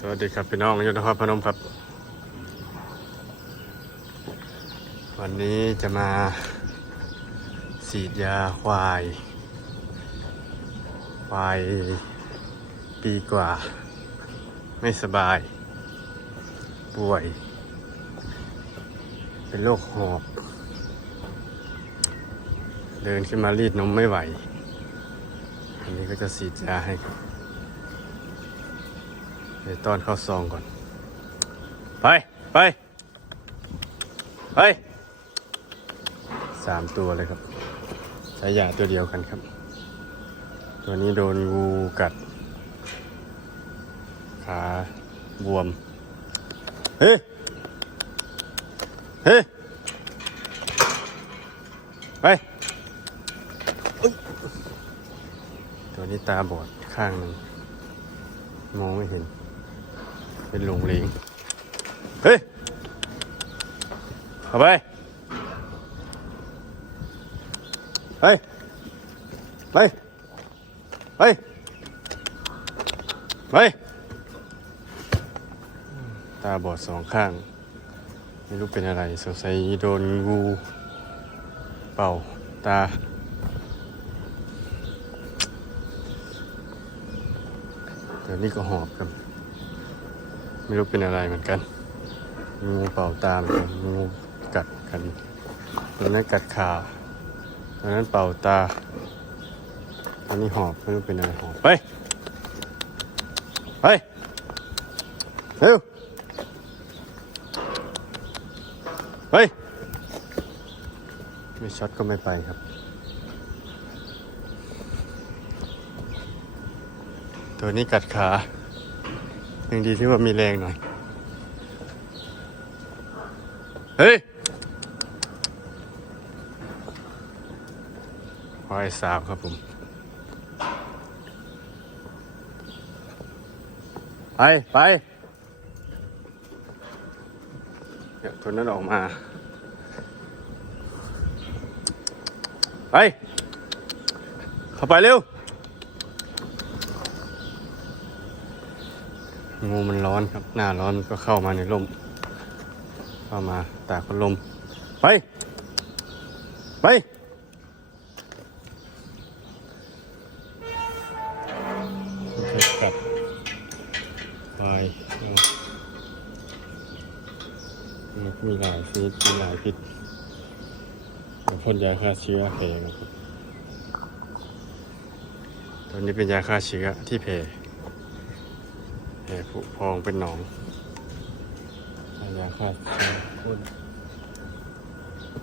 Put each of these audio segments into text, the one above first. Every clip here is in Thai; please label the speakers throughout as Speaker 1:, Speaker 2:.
Speaker 1: สวัสดีครับพี่น้องอยู่นครพนมครับ วันนี้จะมาฉีดยาควาย ควายปีกว่า ไม่สบาย ป่วย เป็นโรคหอบ เดินขึ้นมารีดนมไม่ไหว อันนี้ก็จะฉีดยาให้ครับ ดี๋ยวตอนเข้าซองก่อน ไป ไป ไปสามตัวเลยครับใช้ยาตัวเดียวกันครับ ตัวนี้โดนงูกัด ขาบวม เฮ้ยเฮ้ยไปอุ๊ยตัวนี้ตาบอดข้างหนึ่งมองไม่เห็น เป็นหลงเหลงเฮ้ยเข้าไปไปไป ไป ไป ตาบอดสองข้าง ไม่รู้เป็นอะไรสงสัยโดนงูเป่าตาเดี๋ยวนี้ก็หอบครับ ไม่รู้เป็นอะไรเหมือนกันงูเป่าตามงูกัดกันตัวนั้นกัดขาตัวนั้นเป่าตาตัวนี้หอบไม่รู้เป็นอะไรหอบไปไปเร็วไปไม่ช็อตก็ไม่ไปครับตัวนี้กัดขา ยังดีที่ว่ามีแรงหน่อย เฮ้ยควายสาวครับผม ไป ไปเดี๋ยวตัวนั้นออกมา ไป เข้าไปเร็ว งูมันร้อนครับ หน้าร้อนมันก็เข้ามาในร่มเข้ามาตากพัดลม ไป ไปเผ็ดกัดไปมีหลายฟีดมีหลายพิษพ่นยาฆ่าเชื้อแผลนะครับตอนนี้เป็นยาฆ่าเชื้อที่แผล แผลผุพองเป็นหนองยาฆ่าเชื้อพ่น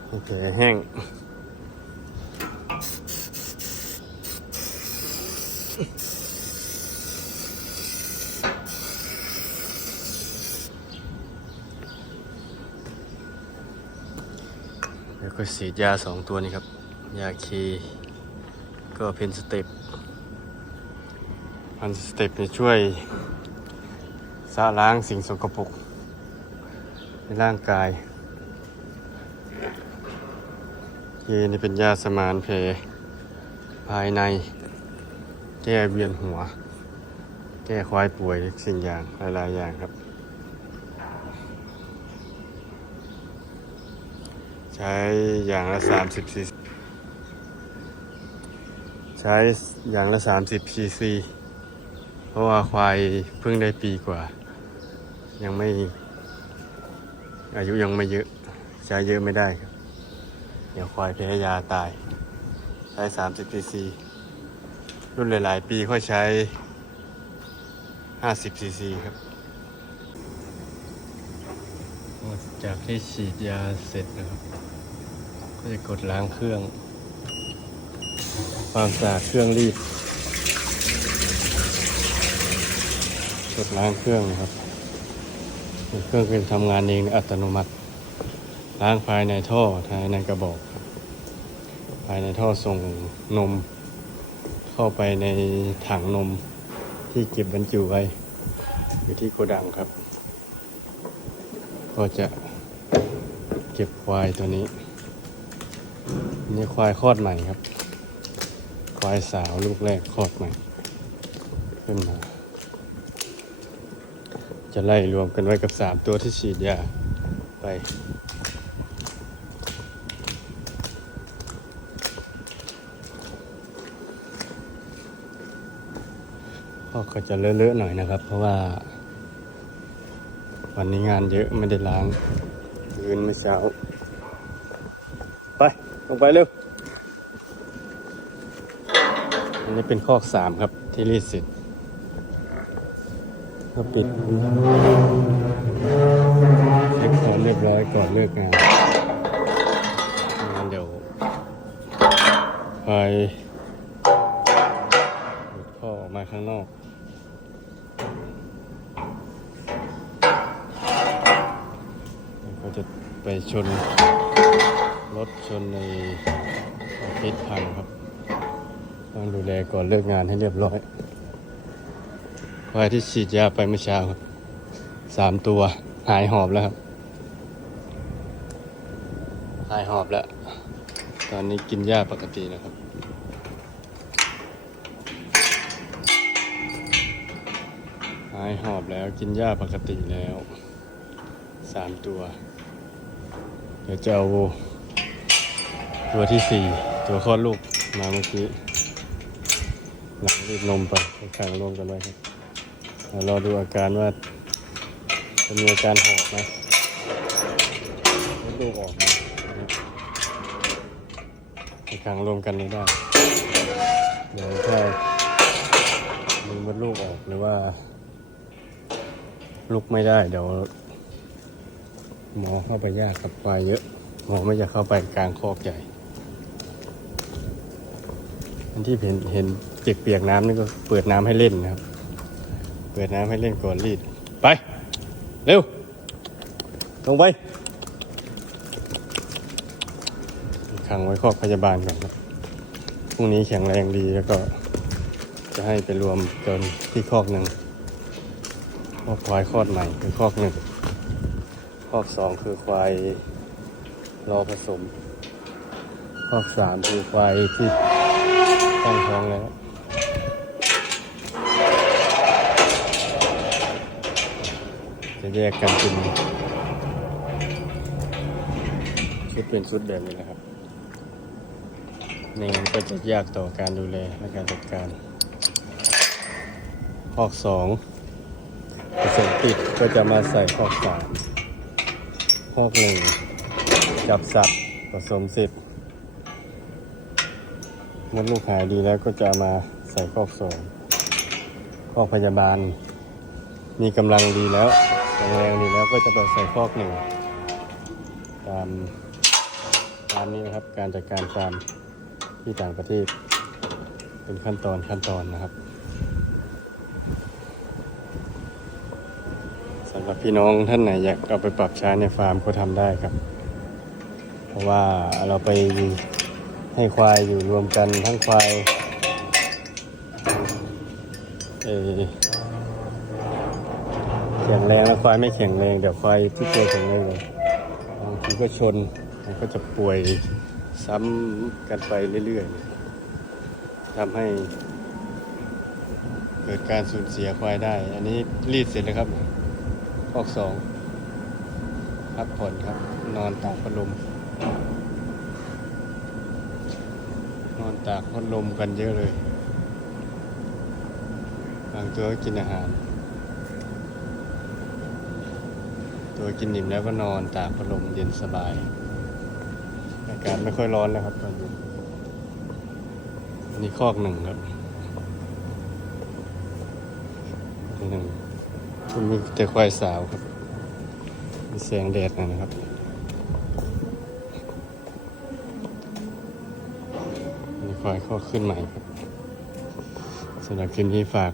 Speaker 1: ให้แผลแห้งแล้วก็ฉีดยาสองตัวนี้ครับ ยาคีก็เพนสเต็ปพันสเต็ปจะช่วย สะล้างสิ่งสกปรกในร่างกายเคนี่เป็นยาสมานแผลภายใน แก้เวียนหัว แก้ควายป่วยสิ่งอย่างหลายๆอย่างครับ ใช้อย่างละ 30ซีใช้อย่างละ 30ซีซีเพราะว่าควายเพิ่งได้ปีกว่า ยังไม่ อายุยังไม่เยอะใช้เยอะไม่ได้ครับ เดี๋ยวควายแพ้ยาตาย ใช้ 30ซีซีรุ่นหลาย ๆ ปีค่อยใช้ 50ซีซีครับจากที่ฉีดยาเสร็จนะครับ ก็จะกดล้างเครื่อง ความสะอาดเครื่องรีดกดล้างเครื่องนะครับ เครื่องเป็นทำงานเองอัตโนมัติ ล้างภายในท่อภายในกระบอก ภายในท่อส่งนม เข้าไปในถังนมที่เก็บบรรจุไว้ อยู่ที่โกดังครับ ก็จะเก็บควายตัวนี้นี่ควายคลอดใหม่ครับ ควายสาวลูกแรกคลอดใหม่ ขึ้นมา จะไล่รวมกันไว้กับสามตัวที่ฉีดยาไปก็จะเลอะๆหน่อยนะครับ เพราะว่า วันนี้งานเยอะไม่ได้ล้างยืนไม่อเช้า ไป ลงไปเร็ว อันนี้เป็นคอกสามครับที่รีดเสร็จ ก็ปิดเช็คของเรียบร้อยก่อนเลิกงานงั้นเดี๋ยวไปหลุดข้อออกมาข้างนอกก็จะไปชนรถชนในออฟฟิศพังครับ ต้องดูแลก่อนเลิกงานให้เรียบร้อย ควายที่ฉีดยาไปเมื่อเช้าครับสามตัวหายหอบแล้วครับ หายหอบแล้ว ตอนนี้กินหญ้าปกตินะครับหายหอบแล้วกินหญ้าปกติแล้วสามตัว เดี๋ยวจะเอาตัวที่สี่ตัวคลอดลูกมาเมื่อกี้หลังรีดนมไปไปขังรวมกันไว้ครับ ดี๋ยวรอดูอาการว่าจะมีอาการหอบไหมให้ลูกออกมานะครับไปขังรวมกันไม่ได้ เดี๋ยวถ้ามีมดลูกออกหรือว่า ลุกไม่ได้เดี๋ยว หมอเข้าไปยากกับควายเยอะ หมอไม่อยากเข้าไปกลางคอกใหญ่ที่เห็นเห็นเปียกๆน้ำนี่ก็เปิดน้ำให้เล่นนะครับ เปิดน้ำให้เล่นก่อนรีด ไป เร็ว ลงไปขังไว้คอกพยาบาลก่อนครับพรุ่งนี้แข็งแรงดีแล้วก็ จะให้ไปรวมจนที่คอกหนึ่งคอกควายคลอดใหม่คือคอกหนึ่งคอกสองคือควายรอผสม คอกสามคือควายที่ตั้งท้องแล้ว จะแยกกันเป็นชุดเป็นชุดแบบนี้นะครับนี่มันก็จะยากต่อการดูแลและการจัดการคอกสองผสมติดก็จะมาใส่คอกสามพวกหนึ่งจับสัตว์ผสมเสร็จมดลูกหายดีแล้วก็จะมาใส่คอกสองคอกพยาบาล มีกำลังดีแล้ว แข็งแรงดีแล้วก็จะไปใส่คอกหนึ่งตามตามนี้นะครับการจัดการฟาร์มที่ต่างประเทศ เป็นขั้นตอนขั้นตอนนะครับสำหรับพี่น้องท่านไหนอยากเอาไปปรับใช้ในฟาร์มก็ทำได้ครับ เพราะว่าเราไปให้ควายอยู่รวมกันทั้งควายเอ่อ แข็งแรงและควายไม่แข็งแรง เดี๋ยวควายที่ตัวแข็งแรงเลยบางทีก็ชนมันก็จะป่วยซ้ำกันไปเรื่อยๆทำให้เกิดการสูญเสียควายได้ อันนี้รีดเสร็จแล้วครับออกสองพักผ่อนครับ นอนตากพัดลม นอนตากพัดลมกันเยอะเลย บางตัวก็กินอาหาร ตัวกินอิ่มแล้วก็นอนตากพัดลมเย็นสบาย อากาศไม่ค่อยร้อนแล้วครับตอนนี้อันนี้คอกหนึ่งครับหนึ่งคุณมีแต่ควายสาวครับ มีแสงแดดนะนะครับมีควายข้อขึ้นใหม่ครับสำหรับคลิปนี้ฝาก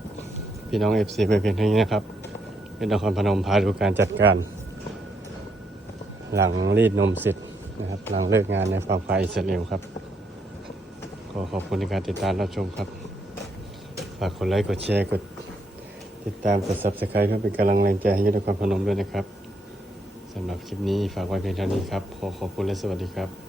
Speaker 1: พี่น้องเอฟซีไปเพียงเท่านี้นะครับ เป็นนครพนมพาดูการจัดการ หลังรีดนมเสร็จนะครับ หลังเลิกงานในฟาร์มควายอิสราเอลครับขอขอบคุณในการติดตามรับชมครับฝากกดไลค์กดแชร์กดติดตามกด subscribe เพื่อเป็นกำลังแรงใจให้ยุทธกรพนมด้วยนะครับสำหรับคลิปนี้ฝากไว้เพียงเท่านี้ครับขอขอบคุณและสวัสดีครับ